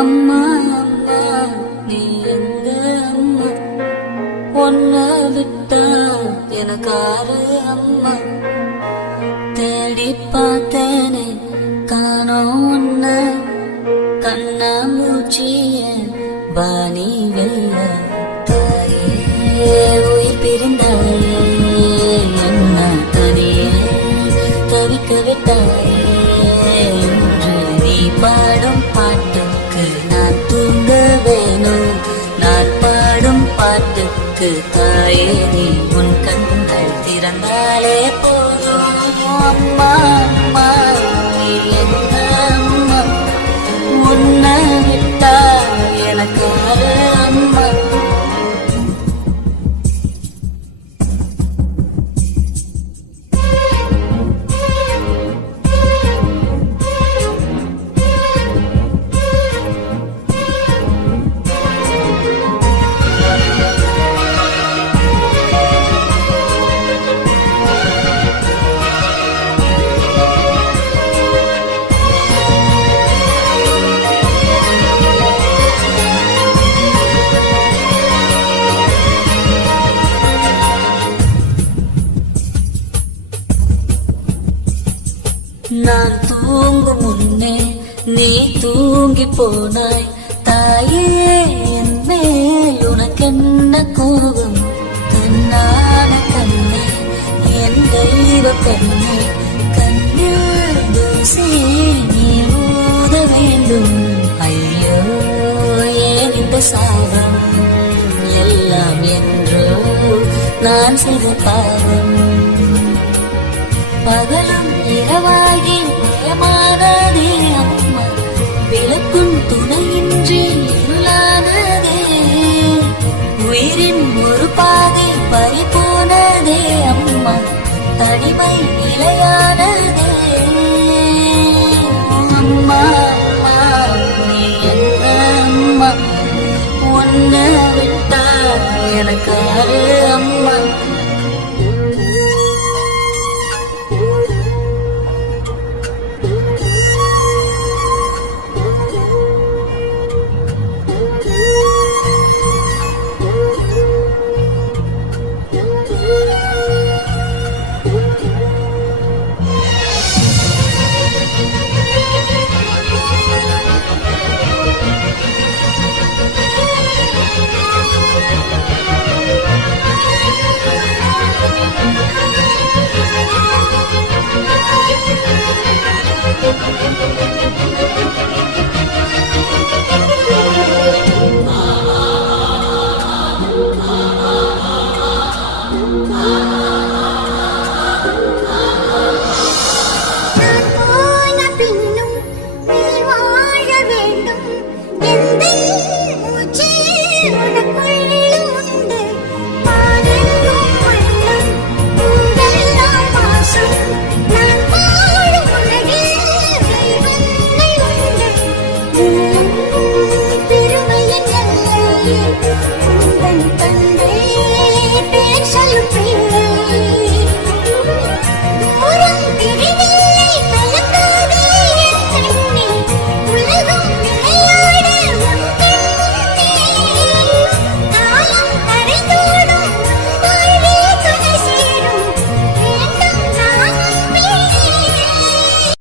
அம்மா அம்மா நீ எங்க அம்மா, உன்னை விட்டா எனக்காரு அம்மா. தேடி பார்த்தேனே காணோம் உன்ன, கண்ணா மூச்சிய வாணி வெல்ல. தாயே உயிர் பிரிந்தாயே, என்ன தனியே தவிக்க விட்டாயே. இன்று நீ பாடும் பாட்டுக்கு நான் தூங்க வேணும், நான் பாடும் பாட்டுக்கு தாயே நீ உன் கண்கள் திறந்தாலே போதும். அம்மா அம்மா நீ என்ன அம்மா, உன்னை விட்டா எனக்காரு அம்மா. நான் தூங்கும் முன்னே நீ தூங்கி போனாய் தாயே, என் மேல் உனக்கென்ன கோபம். கண்ணான கண்ணே என் தெய்வ கண்ணே, கண்ணில் தூசி நீ ஊத வேண்டும். ஐயோ ஏன் இந்த சாபம், எல்லாம் என்றோ நான் செய்த பாவம். பகலும் இரவாகி மயமானதே அம்மா, விளக்கும் துணையின்றி இருளானதே. உயிரின் ஒரு பாதை பறிபோனதே அம்மா, தனிமை நிலையானதே. அம்மா அம்மா நீ என்ன அம்மா, உன்னை விட்டா எனக்காரு அம்மா. Ah